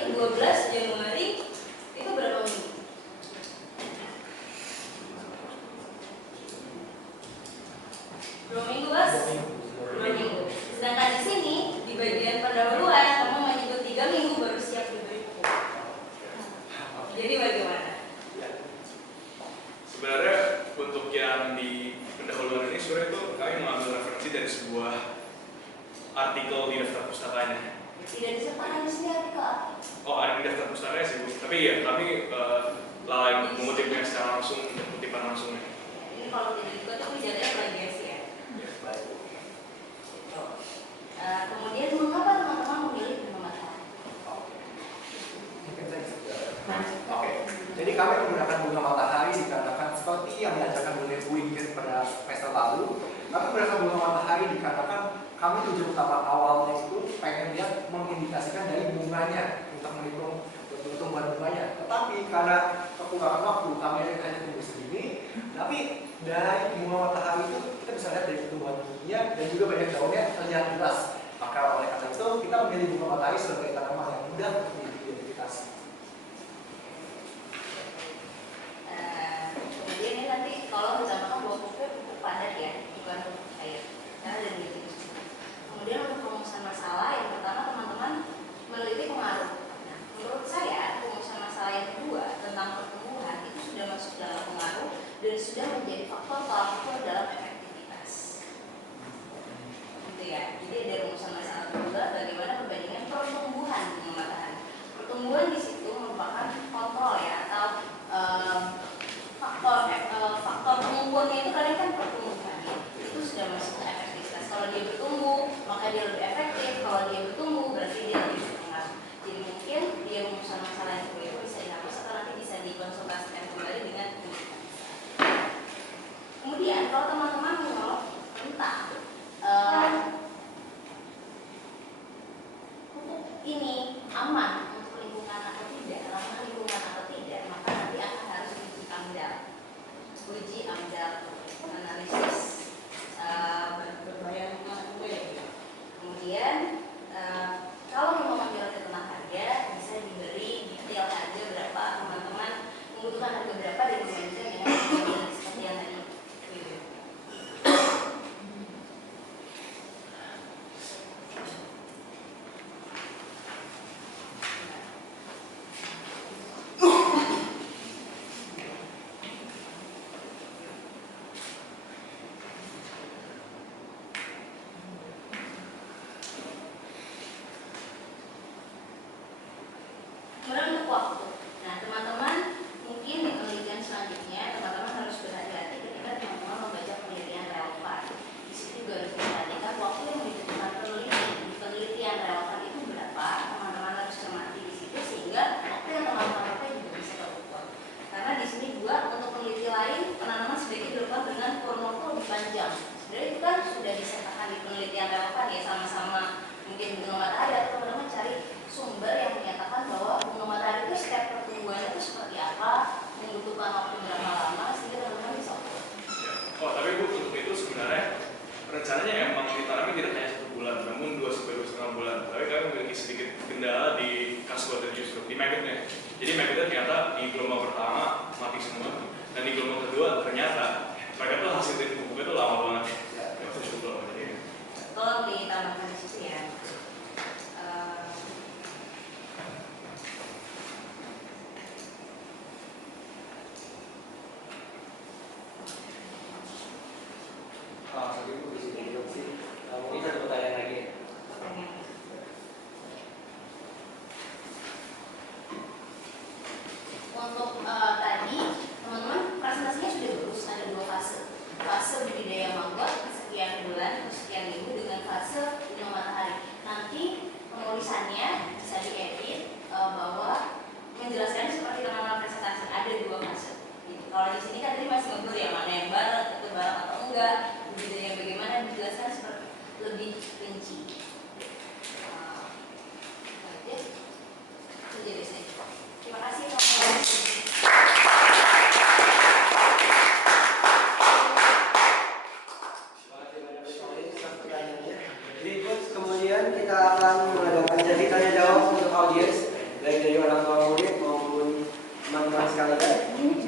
artikel di daftar pustakanya. Tidak disertakan di sini artikel. Oh, ada di daftar pustakanya sih, Bu. Tapi ya, kami lalai mengutipnya secara langsung, kutipan langsungnya. Ini kalau tidak dikutip itu jadinya plagiasi ya. Baik. Kemudian mengapa teman-teman memilih bunga matahari? Mungkin saya bisa jawab. Oke. Jadi kami menggunakan bunga matahari dikarenakan seperti yang diajarkan oleh Bu Ingrid pada semester lalu. Kami menggunakan bunga matahari dikarenakan kami tujuan utama awalnya itu pengen lihat mengindikasikan dari bunganya untuk menghitung pertumbuhan bunganya. Tetapi karena kekurangan waktu kami hanya tunggu segini. Tapi dari bunga matahari itu kita bisa lihat dari pertumbuhan bunganya dan juga banyak daunnya terlihat jelas. Maka oleh karena itu kita memilih bunga matahari sebagai tanaman yang mudah untuk diidentifikasi. Kemudian ini nanti kalau ditambahkan bahwa pupuk padat ya, bukan pupuk air, karena ada di situ. Kemudian untuk perumusan masalah, yang pertama teman-teman meneliti pengaruh. Nah, menurut saya perumusan masalah yang kedua tentang pertumbuhan itu sudah masuk dalam pengaruh dan sudah menjadi faktor dalam efektivitas. Gitu ya. Jadi ada rumusan masalah kedua bagaimana perbandingan pertumbuhan bunga matahari. Pertumbuhan di situ merupakan kontrol ya atau faktor pengukurnya itu kalian kan pertumbuhannya itu sudah masuk ke efektivitas. Kalau dia bertumbuh maka dia lebih efektif, kalau dia bertumbuh berarti dia lebih berpengaruh. Jadi mungkin dia rumusan masalah yang kedua itu bisa dihapus atau nanti bisa dikonsultasikan kembali dengan kemudian kalau teman-teman menolak tentang pupuk ini aman untuk lingkungan atau tidak, ramah lingkungan atau tidak, maka nanti akan harus uji AMDAL analisis berbahaya lingkungan juga ya. Kemudian kalau memang menjual ke tengah harga bisa diberi detail harga berapa, teman-teman membutuhkan harga berapa dan dibandingkan dengan seperti yang tadi. Kemudian untuk waktu. Nah, teman-teman mungkin di penelitian selanjutnya teman-teman harus berhati-hati ketika teman-teman membaca penelitian relevan. Di situ juga harus diperhatikan waktu yang dibutuhkan penelitian relevan itu berapa. Teman-teman harus cermati di situ sehingga waktu yang teman-teman pakai juga bisa terukur. Karena di sini juga untuk peneliti lain penanaman sebaiknya dilakukan dengan kurun waktu lebih panjang. Sebenarnya itu kan sudah disertakan di penelitian relevan ya, sama-sama mungkin bunga matahari atau teman-teman cari sumber yang menyatakan bahwa bunga matahari itu step pertumbuhannya itu seperti apa, membutuhkan waktu berapa lama sehingga teman-teman bisa ukur. Ya. Oh, tapi Bu, untuk itu sebenarnya rencananya emang ditanami tidak hanya 1 bulan, namun 2-2,5 bulan. Tapi kami memiliki sedikit kendala di kaskuatnya justru, di magotnya. Jadi magotnya ternyata di gelombang pertama mati semua, dan di gelombang kedua ternyata mereka tuh hasil dari pupuknya itu lama banget. Ya, itu cukup lama. Jadi tolong ditambahkan di situ ya. Ibu di sini sih. Mungkin satu pertanyaan lagi. Untuk tadi teman-teman presentasinya sudah bagus, ada 2 fase. Fase budidaya maggot sekian bulan, sekian minggu dengan fase bunga matahari. Nanti penulisannya bisa diedit bahwa menjelaskan seperti teman-teman presentasi ada 2 fase. Gitu. Kalau di sini kan tadi masih ngeblur ya mana yang bareng, itu bareng atau enggak, budidaya bagaimana dijelaskan seperti lebih rinci. Itu jadi saya. Terima kasih teman-teman. Berikut kemudian kita akan mengadakan jadi tanya jawab untuk audiens baik dari orang tua murid maupun teman-teman sekalian.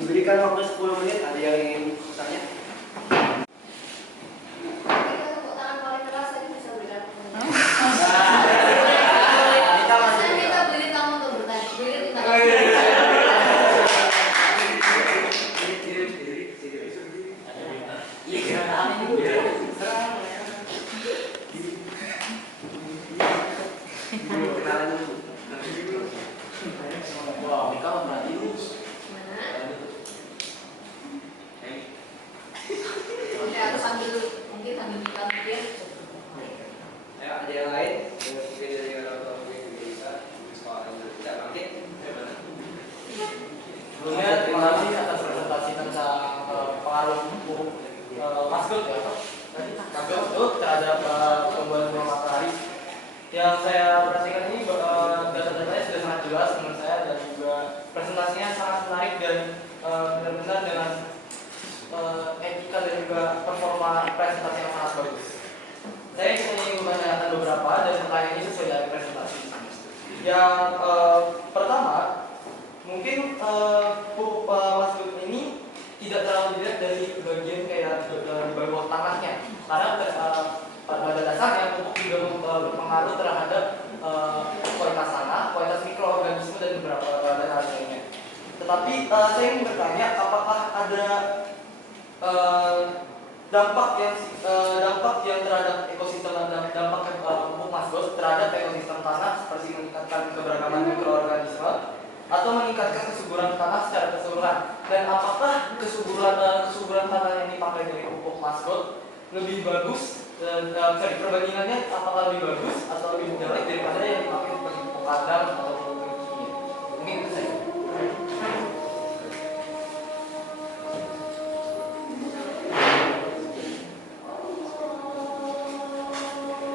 Diberikan waktu 10 menit. Ada yang ingin bertanya? Kita tepuk tangan paling keras tadi bisa berikan Saya minta beri kamu untuk bertanya. Beri kita. Kenalan dulu. Wow, ini kamu berarti Mana? Oke, aku sambil mungkin sambil mikir. Ya, ada yang lain? Mungkin dari orang tua mungkin juga bisa. Soal yang tidak bangkit. sebelumnya terima kasih atas presentasi tentang pengaruh pupuk maskot ya, maskot terhadap tumbuhan bunga matahari. Yang saya perhatikan ini data-datanya sudah sangat jelas menurut saya dan juga presentasinya sangat menarik dan benar-benar dengan etika dan juga performa presentasi yang sangat bagus. Saya ingin menanyakan beberapa dan pertanyaan ini sesuai dari presentasi. Yang pertama, mungkin pupuk maskot ini tidak terlalu dilihat dari bagian kayak di bawah tanahnya, karena pada dasarnya pupuk juga berpengaruh terhadap kualitas tanah, kualitas mikroorganisme dan beberapa hal lainnya. Tetapi saya ingin bertanya, apakah ada dampak yang terhadap ekosistem dan dampak pupuk maskot terhadap ekosistem tanah seperti meningkatkan keberagaman mikroorganisme atau meningkatkan kesuburan tanah secara keseluruhan, dan apakah kesuburan tanah yang dipakai dari pupuk maskot lebih bagus dan perbandingannya apakah lebih bagus atau lebih jelek daripada yang dipakai seperti pupuk kandang atau pupuk kimia? Mungkin itu saja.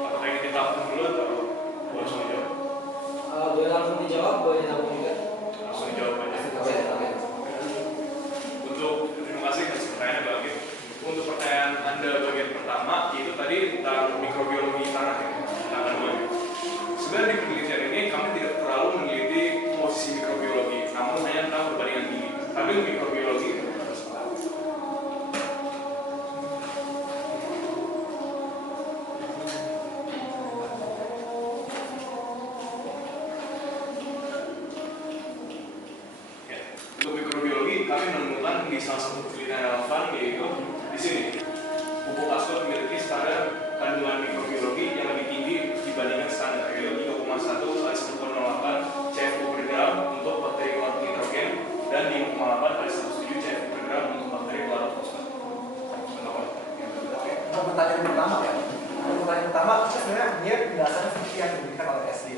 Apakah ingin ditampung dulu atau langsung jawab? Boleh langsung dijawab, boleh ditampung juga. Langsung dijawab aja. Terima kasih atas pertanyaan Bang Agit. Untuk pertanyaan Anda bagian pertama, itu tadi tentang mikrobiologi tanah ya, tentang kandungan. Sebenarnya di penelitian ini kami tidak terlalu meneliti posisi mikrobiologi, namun hanya tentang perbandingan tinggi. Tapi untuk mikrobiologi untuk mikrobiologi kami menemukan di salah satu penelitian relevan, yaitu di sini pupuk maskot memiliki standar kandungan mikrobiologi yang lebih tinggi dibandingkan standar, yaitu 3,1 kali 1,08 CFU per gram untuk bakteri larut nitrogen dan 5,8 kali 1,7 CFU per gram untuk bakteri larut fosfat. Untuk pertanyaan pertama ya, pertanyaan pertama sebenarnya dia penjelasannya seperti yang diberikan oleh SD.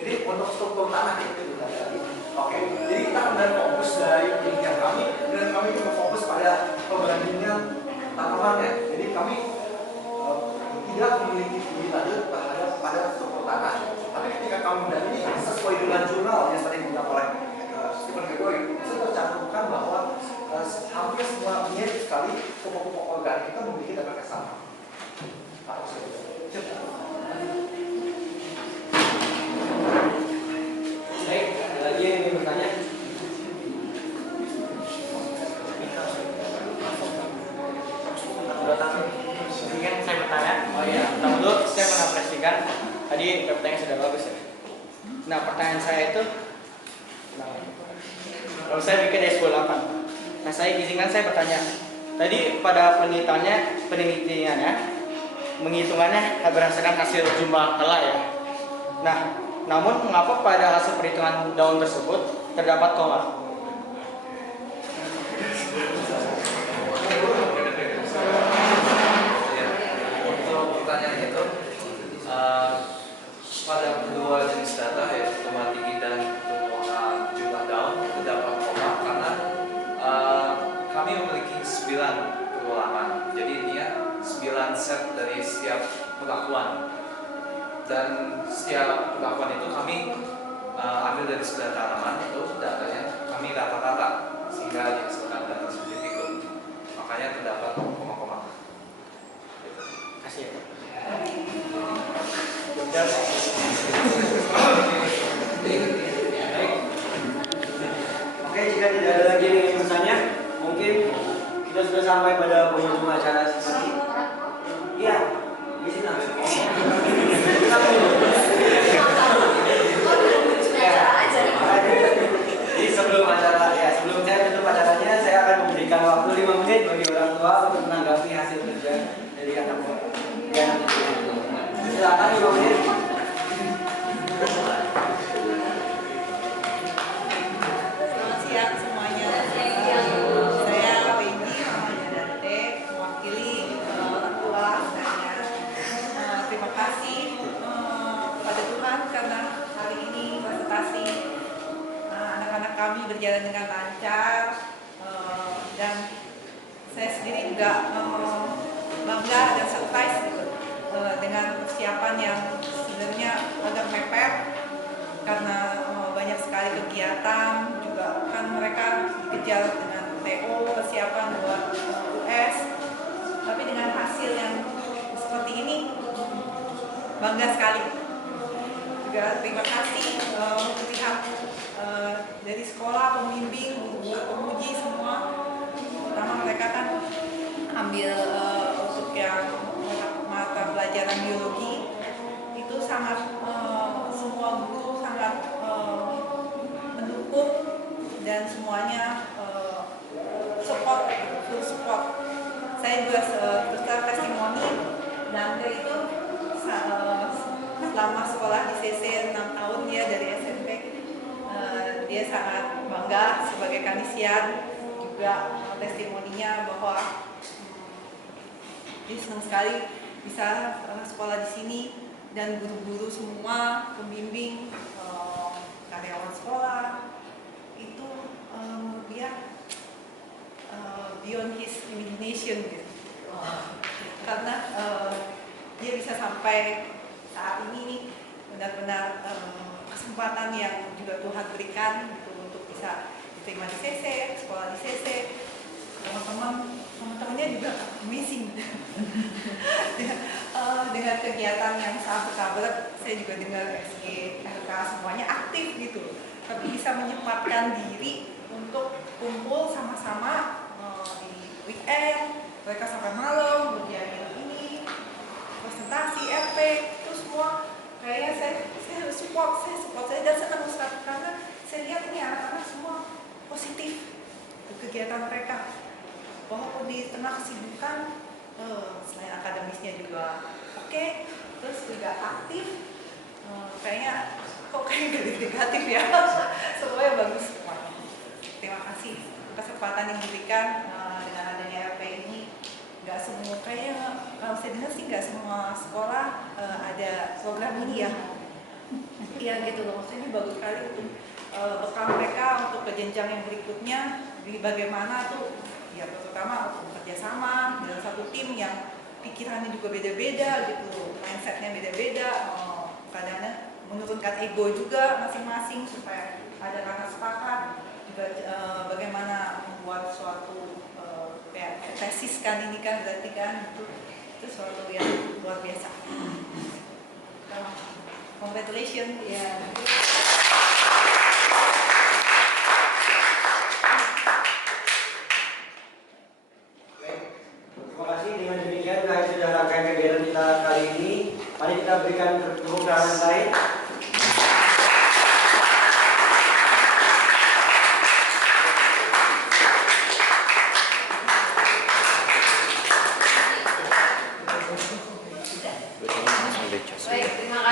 Jadi untuk struktur tanah itu tadi. Oke, jadi kita kemudian fokus dari penelitian kami dan kami juga fokus pada perbandingan tanamannya. Jadi kami tidak memiliki studi lanjut terhadap pada struktur tanah. Tapi ketika kami dan ini sesuai dengan jurnal yang tadi dibilang oleh Stephen Gregory, itu tercantumkan bahwa hampir semua mirip sekali pupuk-pupuk organik itu memiliki dampak yang sama. Baik, ada lagi yang ingin bertanya? Mungkin saya bertanya. Oh iya, pertama dulu saya mengapresiasikan tadi pertanyaan sudah bagus ya. Nah, pertanyaan saya itu, kalau saya bikin dari 10-8. Nah, saya izinkan saya bertanya. Tadi pada penelitiannya, menghitungannya berdasarkan hasil jumlah helai ya. Nah, namun mengapa pada hasil perhitungan daun tersebut terdapat koma? Untuk pertanyaan itu, pada kedua jenis data yaitu tumbuhan tinggi dan tumbuhan jumlah daun itu dapat koma karena kami memiliki 9 perulangan. Jadi dia 9 set dari setiap pengakuan, dan setiap pengakuan itu kami ambil dari 9 tanaman itu datanya kami rata-rata sehingga dihasilkan data seperti itu. Makanya terdapat koma-koma. Kasih ya. Oke, jika tidak ada lagi yang ingin bertanya, mungkin kita sudah sampai pada penghujung acara sesi. Iya, di sini langsung. Kita tunggu. Jadi sebelum saya tutup acaranya, saya akan memberikan waktu 5 menit bagi orang tua untuk menanggapi hasil kerja dari anak buah. Silakan 5 menit. berjalan dengan lancar, dan saya sendiri juga bangga dan surprise gitu, dengan persiapan yang sebenarnya agak mepet karena banyak sekali kegiatan, juga kan mereka dikejar dengan TO persiapan buat US, tapi dengan hasil yang seperti ini bangga sekali. Juga terima kasih untuk pihak dari sekolah, pembimbing, guru, pemuji semua. Pertama mereka kan ambil untuk yang mata pelajaran biologi itu sangat semua guru sangat mendukung dan semuanya support, full support. Saya juga serta testimoni dan itu selama sekolah di CC 6 tahun dia dari SMP, dia sangat bangga sebagai Kanisian, juga testimoninya bahwa dia senang sekali bisa sekolah di sini, dan guru-guru semua, pembimbing, karyawan sekolah itu dia beyond his imagination gitu. Karena dia bisa sampai saat ini nih benar-benar kesempatan yang juga Tuhan berikan gitu, untuk bisa diterima di CC, sekolah di CC. Teman-temannya juga amazing. Dengan kegiatan yang sangat berkabar, saya juga dengar SG, RK semuanya aktif gitu, tapi bisa menyempatkan diri untuk kumpul sama-sama di weekend, mereka sampai malam berjalan ini, presentasi, RP, itu semua kayaknya saya harus support saya dan senang sekali karena saya lihat ini anak-anak semua positif kegiatan mereka, walaupun di tengah kesibukan selain akademisnya juga oke, terus juga aktif, kayaknya kok kayak negatif ya. Semuanya bagus semua. Terima kasih kesempatan yang diberikan dengan adanya RP ini. Nggak semua, kayaknya kalau saya dengar sih nggak semua sekolah ada program ini ya. Iya gitu loh, maksudnya bagus sekali untuk bekal mereka untuk ke jenjang yang berikutnya, bagaimana tuh ya, pertama bekerja sama dalam satu tim yang pikirannya juga beda-beda gitu, mindsetnya beda-beda, kadang-kadang menurunkan ego juga masing-masing supaya ada kata sepakat, juga bagaimana membuat suatu kayak tesis kan ini kan berarti kan itu suatu yang luar biasa. Congratulations ya. Terima kasih. Dengan demikian kami sudah rangkaian kegiatan kita kali ini. Mari kita berikan tepuk tangan yang lain. Baik, terima